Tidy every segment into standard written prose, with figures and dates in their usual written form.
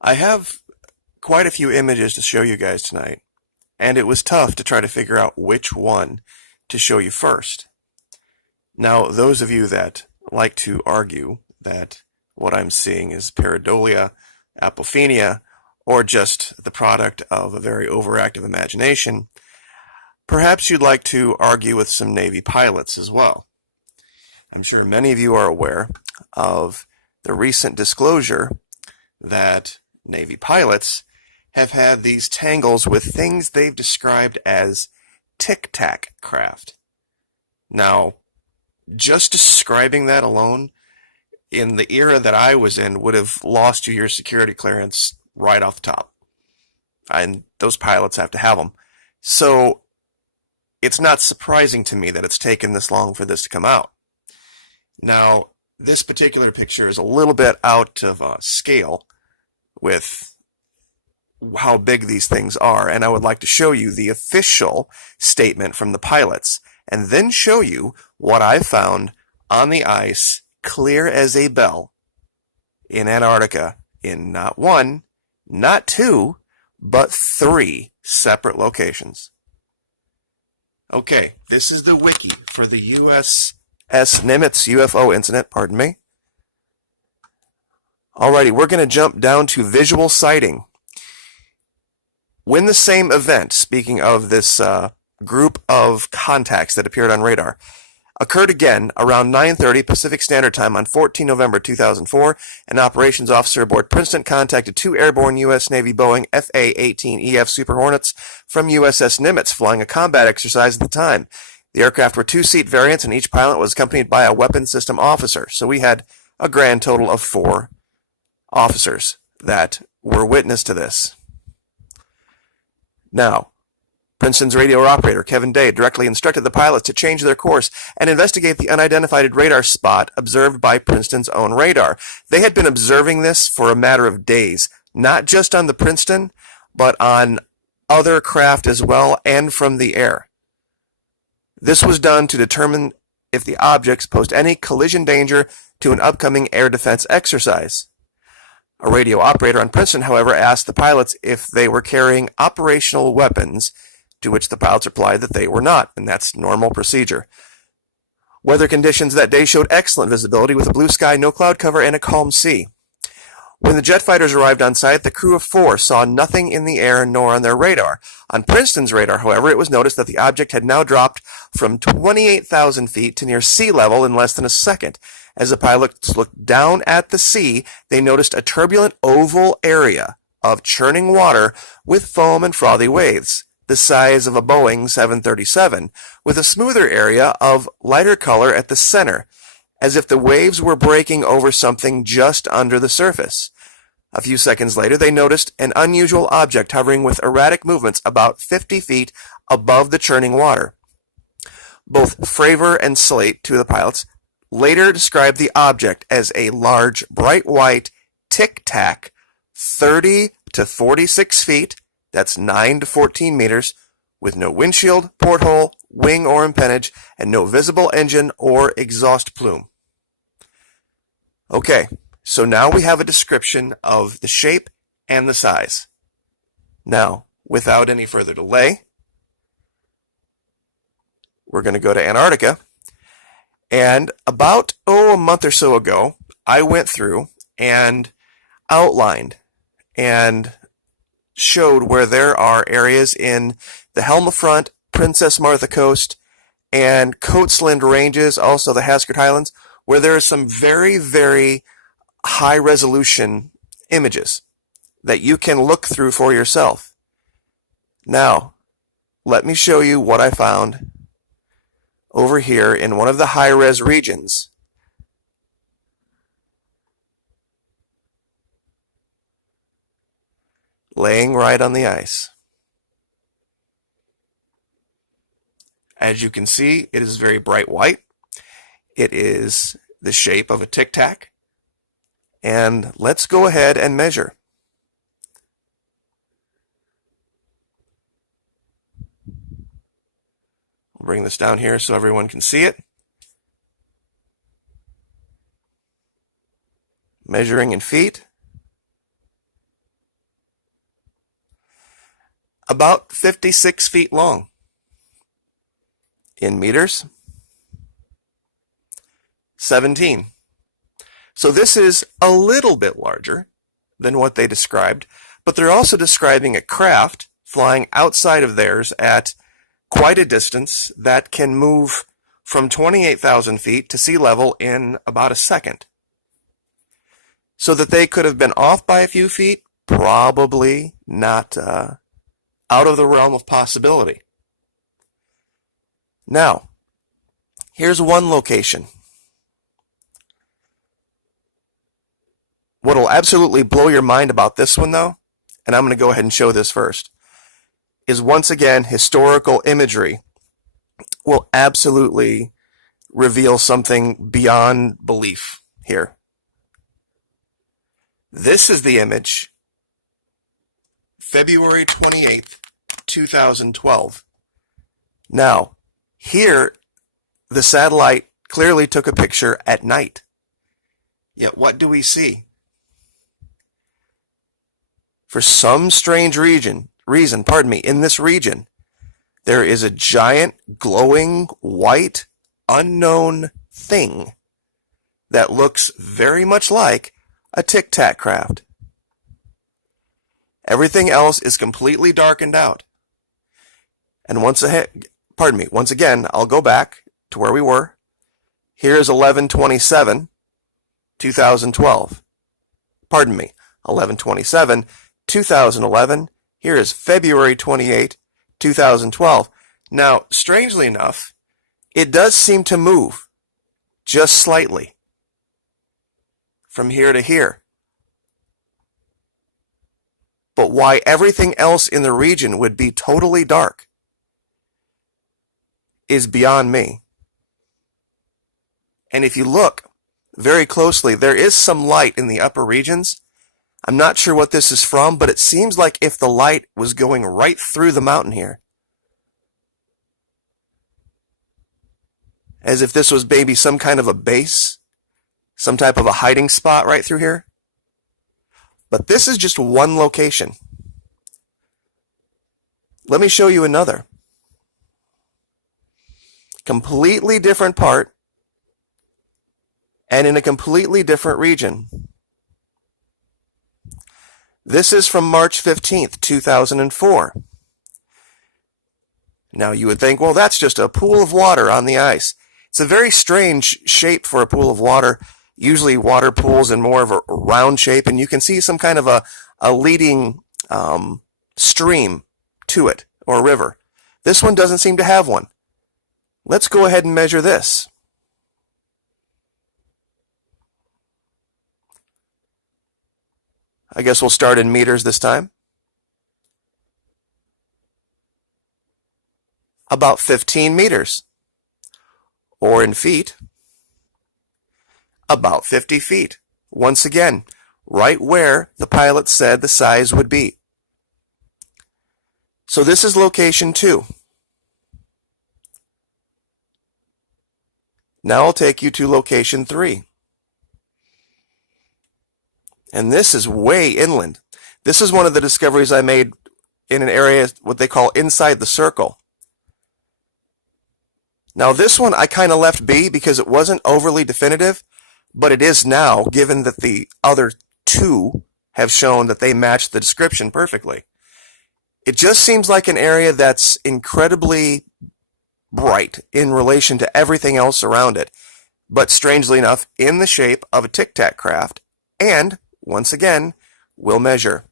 I have quite a few images to show you guys tonight, and it was tough to try to figure out which one to show you first. Now, those of you that like to argue that what I'm seeing is pareidolia, apophenia, or just the product of a very overactive imagination, perhaps you'd like to argue with some Navy pilots as well. I'm sure many of you are aware of the recent disclosure that Navy pilots have had these tangles with things they've described as Tic Tac craft. Now, just describing that alone, in the era that I was in, would have lost you your security clearance right off the top. And those pilots have to have them. So, it's not surprising to me that it's taken this long for this to come out. Now, this particular picture is a little bit out of scale with how big these things are, and I would like to show you the official statement from the pilots, and then show you what I found on the ice, clear as a bell, in Antarctica, in not one, not two, but three separate locations. Okay, this is the wiki for the USS Nimitz UFO incident, pardon me. Alrighty, we're going to jump down to visual sighting. When the same event, speaking of this group of contacts that appeared on radar, occurred again around 9:30 Pacific Standard Time on 14 November 2004, an operations officer aboard Princeton contacted two airborne U.S. Navy Boeing FA-18EF Super Hornets from USS Nimitz flying a combat exercise at the time. The aircraft were two-seat variants, and each pilot was accompanied by a weapons system officer. So we had a grand total of 4 officers that were witness to this. Now, Princeton's radio operator, Kevin Day, directly instructed the pilots to change their course and investigate the unidentified radar spot observed by Princeton's own radar. They had been observing this for a matter of days, not just on the Princeton, but on other craft as well, and from the air. This was done to determine if the objects posed any collision danger to an upcoming air defense exercise. A radio operator on Princeton, however, asked the pilots if they were carrying operational weapons, to which the pilots replied that they were not, and that's normal procedure. Weather conditions that day showed excellent visibility with a blue sky, no cloud cover, and a calm sea. When the jet fighters arrived on site, the crew of 4 saw nothing in the air nor on their radar. On Princeton's radar, however, it was noticed that the object had now dropped from 28,000 feet to near sea level in less than a second. As the pilots looked down at the sea, they noticed a turbulent oval area of churning water with foam and frothy waves, the size of a Boeing 737, with a smoother area of lighter color at the center, as if the waves were breaking over something just under the surface. A few seconds later, they noticed an unusual object hovering with erratic movements about 50 feet above the churning water. Both Fravor and Slate, two of the pilots, later described the object as a large, bright white Tic Tac, 30 to 46 feet, that's 9 to 14 meters, with no windshield, porthole, wing, or empennage, and no visible engine or exhaust plume. Okay, so now we have a description of the shape and the size. Now, without any further delay, we're going to go to Antarctica. And about, a month or so ago, I went through and outlined and showed where there are areas in the Helma Front, Princess Martha Coast, and Coatsland Ranges, also the Haskard Highlands, where there are some very, very high-resolution images that you can look through for yourself. Now, let me show you what I found over here in one of the high-res regions. Laying right on the ice. As you can see, it is very bright white. It is the shape of a Tic Tac. And let's go ahead and measure. I'll bring this down here so everyone can see it. Measuring in feet. About 56 feet long. In meters, 17. So this is a little bit larger than what they described, but they're also describing a craft flying outside of theirs at quite a distance that can move from 28,000 feet to sea level in about a second. So that they could have been off by a few feet, probably not out of the realm of possibility. Now, here's one location. What'll absolutely blow your mind about this one, though, and I'm going to go ahead and show this first, is once again historical imagery will absolutely reveal something beyond belief here. This is the image, February 28th, 2012. Now, here, the satellite clearly took a picture at night. Yet what do we see? For some strange reason, in this region, there is a giant, glowing, white, unknown thing that looks very much like a Tic Tac craft. Everything else is completely darkened out. And once again, I'll go back to where we were. Here's 11/27, 2012. 11/27, 2011. Here is February 28, 2012. Now, strangely enough, it does seem to move just slightly from here to here. But why everything else in the region would be totally dark is beyond me. And if you look very closely, there is some light in the upper regions. I'm not sure what this is from, but it seems like if the light was going right through the mountain here. As if this was maybe some kind of a base, some type of a hiding spot right through here. But this is just one location. Let me show you another. Completely different part and in a completely different region. This is from March 15th, 2004. Now you would think, well, that's just a pool of water on the ice. It's a very strange shape for a pool of water. Usually water pools in more of a round shape, and you can see some kind of a leading stream to it, or river. This one doesn't seem to have one. Let's go ahead and measure this. I guess we'll start in meters this time. About 15 meters. Or in feet, about 50 feet. Once again, right where the pilot said the size would be. So this is location 2. Now I'll take you to location 3. And this is way inland. This is one of the discoveries I made in an area, what they call inside the circle. Now this one I kind of left be because it wasn't overly definitive, but it is now, given that the other 2 have shown that they match the description perfectly. It just seems like an area that's incredibly bright in relation to everything else around it, but strangely enough, in the shape of a Tic Tac craft, and, once again, we'll measure.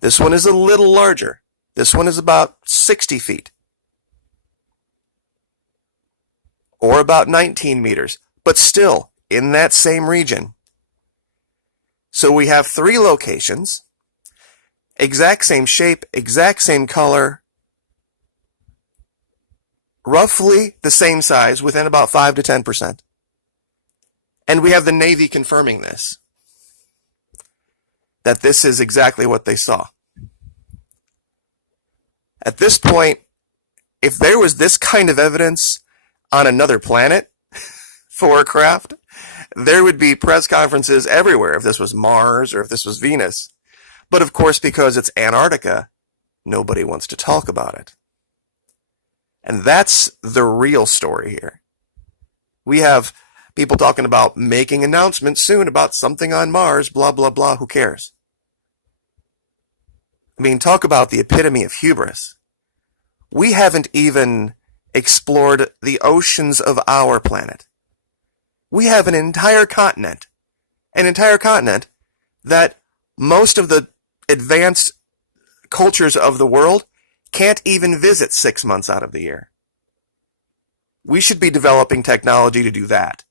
This one is a little larger. This one is about 60 feet. Or about 19 meters, but still in that same region. So we have 3 locations, exact same shape, exact same color, roughly the same size, within about 5 to 10%. And we have the Navy confirming this, that this is exactly what they saw. At this point, if there was this kind of evidence on another planet for a craft, There would be press conferences everywhere if this was Mars or if this was Venus. But of course, because it's Antarctica, nobody wants to talk about it. And that's the real story here. We have people talking about making announcements soon about something on Mars, blah, blah, blah. Who cares? I mean, talk about the epitome of hubris. We haven't even explored the oceans of our planet. We have an entire continent that most of the advanced cultures of the world can't even visit 6 months out of the year. We should be developing technology to do that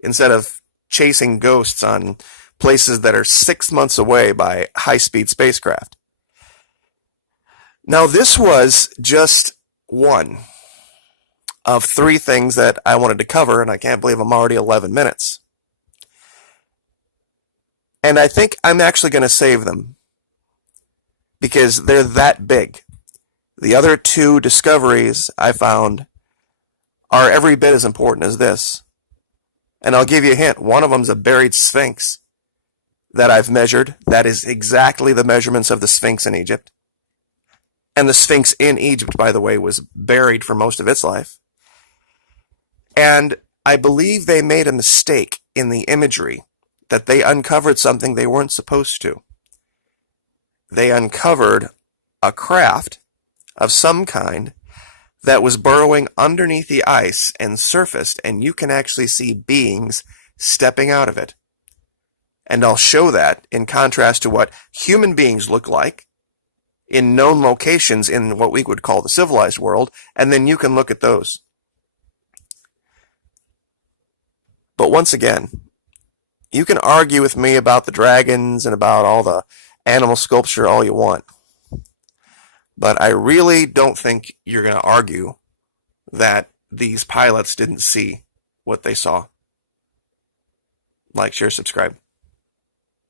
instead of chasing ghosts on places that are 6 months away by high-speed spacecraft. Now, this was just one of 3 things that I wanted to cover, and I can't believe I'm already 11 minutes. And I think I'm actually going to save them because they're that big. The other 2 discoveries I found are every bit as important as this. And I'll give you a hint. One of them is a buried Sphinx that I've measured. That is exactly the measurements of the Sphinx in Egypt. And the Sphinx in Egypt, by the way, was buried for most of its life. And I believe they made a mistake in the imagery, that they uncovered something they weren't supposed to. They uncovered a craft of some kind that was burrowing underneath the ice and surfaced, and you can actually see beings stepping out of it. And I'll show that in contrast to what human beings look like in known locations in what we would call the civilized world, and then you can look at those. But once again, you can argue with me about the dragons and about all the animal sculpture all you want. But I really don't think you're going to argue that these pilots didn't see what they saw. Like, share, subscribe.